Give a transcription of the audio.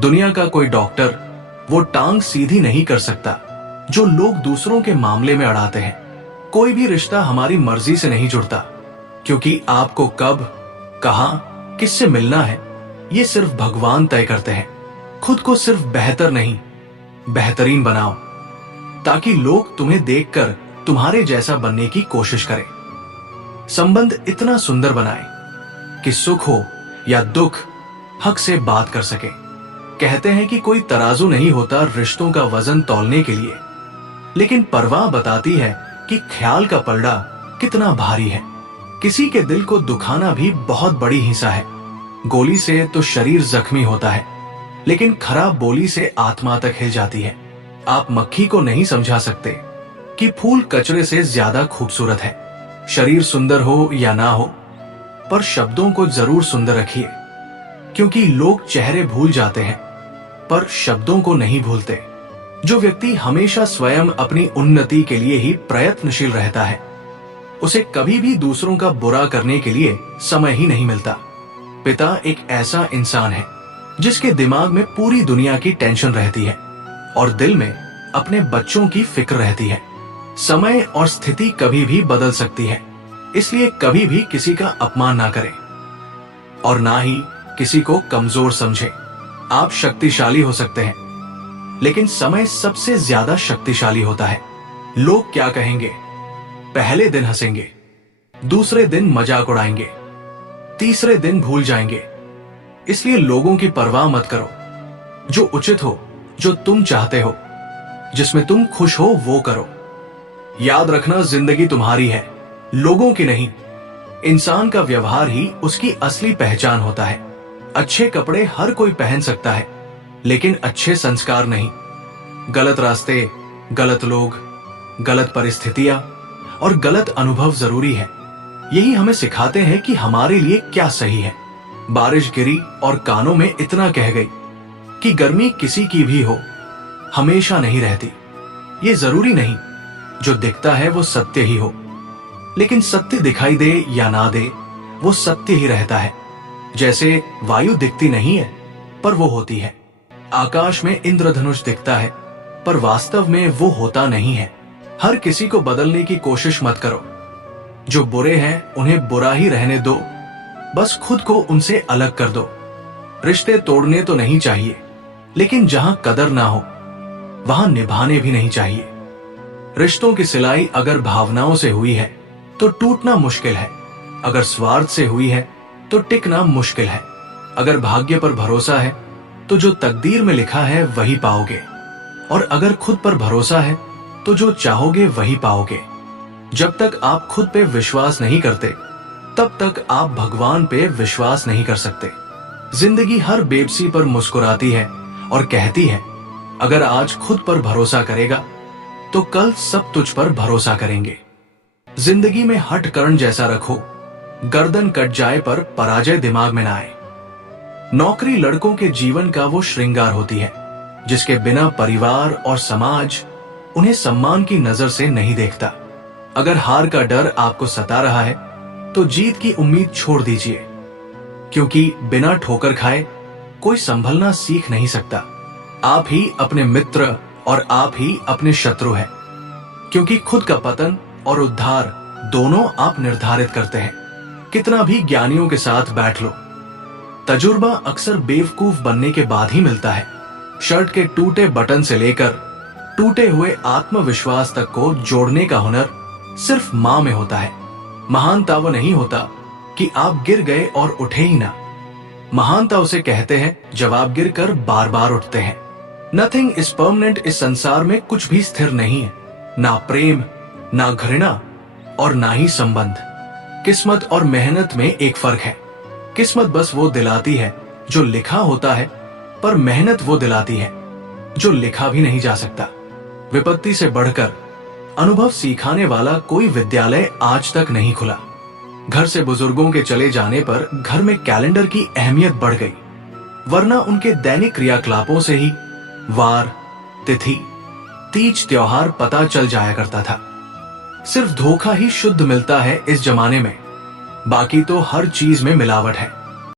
दुनिया का कोई डॉक्टर वो टांग सीधी नहीं कर सकता जो लोग दूसरों के मामले में अड़ाते हैं। कोई भी रिश्ता हमारी मर्जी से नहीं जुड़ता, क्योंकि आपको कब, कहां, किससे मिलना है ये सिर्फ भगवान तय करते हैं। खुद को सिर्फ बेहतर नहीं, बेहतरीन बनाओ, ताकि लोग तुम्हें देखकर तुम्हारे जैसा बनने की कोशिश करें। संबंध इतना सुंदर बनाएं कि सुख हो या दुख हक से बात कर सके। कहते हैं कि कोई तराजू नहीं होता रिश्तों का वजन तौलने के लिए, लेकिन परवाह बताती है कि ख्याल का पलड़ा कितना भारी है। किसी के दिल को दुखाना भी बहुत बड़ी हिंसा है। गोली से तो शरीर जख्मी होता है, लेकिन खराब बोली से आत्मा तक हिल जाती है। आप मक्खी को नहीं समझा सकते कि फूल कचरे से ज्यादा खूबसूरत है। शरीर सुंदर हो या ना हो, पर शब्दों को जरूर सुंदर रखिए, क्योंकि लोग चेहरे भूल जाते हैं पर शब्दों को नहीं भूलते। जो व्यक्ति हमेशा स्वयं अपनी उन्नति के लिए ही प्रयत्नशील रहता है, उसे कभी भी दूसरों का बुरा करने के लिए समय ही नहीं मिलता। पिता एक ऐसा इंसान है जिसके दिमाग में पूरी दुनिया की टेंशन रहती है और दिल में अपने बच्चों की फिक्र रहती है। समय और स्थिति कभी भी बदल सकती है, इसलिए कभी भी किसी का अपमान ना करें और ना ही किसी को कमजोर समझें। आप शक्तिशाली हो सकते हैं, लेकिन समय सबसे ज्यादा शक्तिशाली होता है। लोग क्या कहेंगे? पहले दिन हंसेंगे, दूसरे दिन मजाक उड़ाएंगे, तीसरे दिन भूल जाएंगे। इसलिए लोगों की परवाह मत करो। जो उचित हो, जो तुम चाहते हो, जिसमें तुम खुश हो, वो करो। याद रखना, जिंदगी तुम्हारी है, लोगों की नहीं। इंसान का व्यवहार ही उसकी असली पहचान होता है। अच्छे कपड़े हर कोई पहन सकता है, लेकिन अच्छे संस्कार नहीं। गलत रास्ते, गलत लोग, गलत परिस्थितियां और गलत अनुभव जरूरी है। यही हमें सिखाते हैं कि हमारे लिए क्या सही है। बारिश गिरी और कानों में इतना कह गई कि गर्मी किसी की भी हो, हमेशा नहीं रहती। ये जरूरी नहीं जो दिखता है वो सत्य ही हो, लेकिन सत्य दिखाई दे या ना दे, वो सत्य ही रहता है। जैसे वायु दिखती नहीं है पर वो होती है। आकाश में इंद्रधनुष दिखता है पर वास्तव में वो होता नहीं है। हर किसी को बदलने की कोशिश मत करो। जो बुरे हैं उन्हें बुरा ही रहने दो, बस खुद को उनसे अलग कर दो। रिश्ते तोड़ने तो नहीं चाहिए, लेकिन जहां कदर ना हो वहां निभाने भी नहीं चाहिए। रिश्तों की सिलाई अगर भावनाओं से हुई है तो टूटना मुश्किल है। अगर स्वार्थ से हुई है तो टिकना मुश्किल है। अगर भाग्य पर भरोसा है तो जो तकदीर में लिखा है वही पाओगे, और अगर खुद पर भरोसा है तो जो चाहोगे वही पाओगे। जब तक आप खुद पे विश्वास नहीं करते, तब तक आप भगवान पे विश्वास नहीं कर सकते। जिंदगी हर बेबसी पर मुस्कुराती है और कहती है, अगर आज खुद पर भरोसा करेगा तो कल सब तुझ पर भरोसा करेंगे। जिंदगी में हट कर्ण जैसा रखो, गर्दन कट जाए पर पराजय दिमाग में ना आए। नौकरी लड़कों के जीवन का वो श्रृंगार होती है जिसके बिना परिवार और समाज उन्हें सम्मान की नजर से नहीं देखता। अगर हार का डर आपको सता रहा है तो जीत की उम्मीद छोड़ दीजिए, क्योंकि बिना ठोकर खाए कोई संभलना सीख नहीं सकता। आप ही अपने मित्र और आप ही अपने शत्रु हैं, क्योंकि खुद का पतन और उद्धार दोनों आप निर्धारित करते हैं। कितना भी ज्ञानियों के साथ बैठ लो, तजुर्बा अक्सर बेवकूफ बनने के बाद ही मिलता है। शर्ट के टूटे बटन से लेकर टूटे हुए आत्मविश्वास तक को जोड़ने का हुनर सिर्फ मां में होता है। महानता वो नहीं होता कि आप गिर गए और उठे ही ना। महानता उसे कहते हैं जब आप गिरकर बार बार उठते हैं। Nothing is permanent. इस संसार में कुछ भी स्थिर नहीं है, ना प्रेम, ना घृणा और ना ही संबंध। किस्मत और मेहनत में एक फर्क है। किस्मत बस वो दिलाती है जो लिखा होता है, पर मेहनत वो दिलाती है जो लिखा भी नहीं जा सकता। विपत्ति से बढ़कर अनुभव सिखाने वाला कोई विद्यालय आज तक नहीं खुला। घर से बुजुर्गों के चले जाने पर घर में कैलेंडर की अहमियत बढ़ गई, वरना उनके दैनिक क्रियाकलापों से ही वार, तिथि, तीज त्योहार पता चल जाया करता था। सिर्फ धोखा ही शुद्ध मिलता है इस जमाने में, बाकी तो हर चीज में मिलावट है।